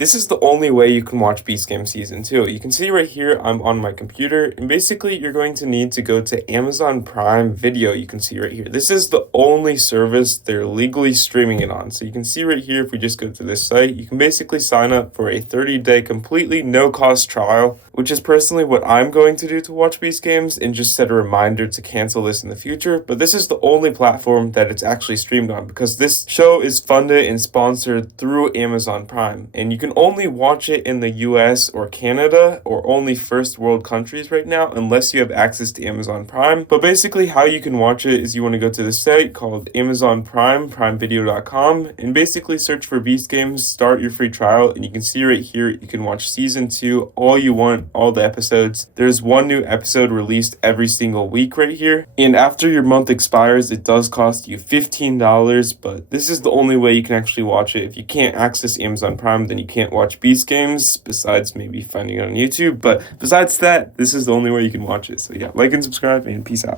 This is the only way you can watch Beast Game Season 2. You can see right here, I'm on my computer, and basically you're going to need to go to Amazon Prime Video, you can see right here. This is the only service they're legally streaming it on. So you can see right here, if we just go to this site, you can basically sign up for a 30-day completely no-cost trial, which is personally what I'm going to do to watch Beast Games, and just set a reminder to cancel this in the future. But this is the only platform that it's actually streamed on, because this show is funded and sponsored through Amazon Prime, and you can only watch it in the US or Canada or only first world countries right now unless you have access to Amazon Prime. But basically how you can watch it is you want to go to the site called Amazon Prime, primevideo.com, and basically search for Beast Games, start your free trial, and you can see right here you can watch season 2 all you want, all the episodes. There's one new episode released every single week right here, and after your month expires it does cost you $15, but this is the only way you can actually watch it. If you can't access Amazon Prime, then you can't watch Beast Games, besides maybe finding it on YouTube. But besides that, this is the only way you can watch it. So yeah, like and subscribe, and peace out.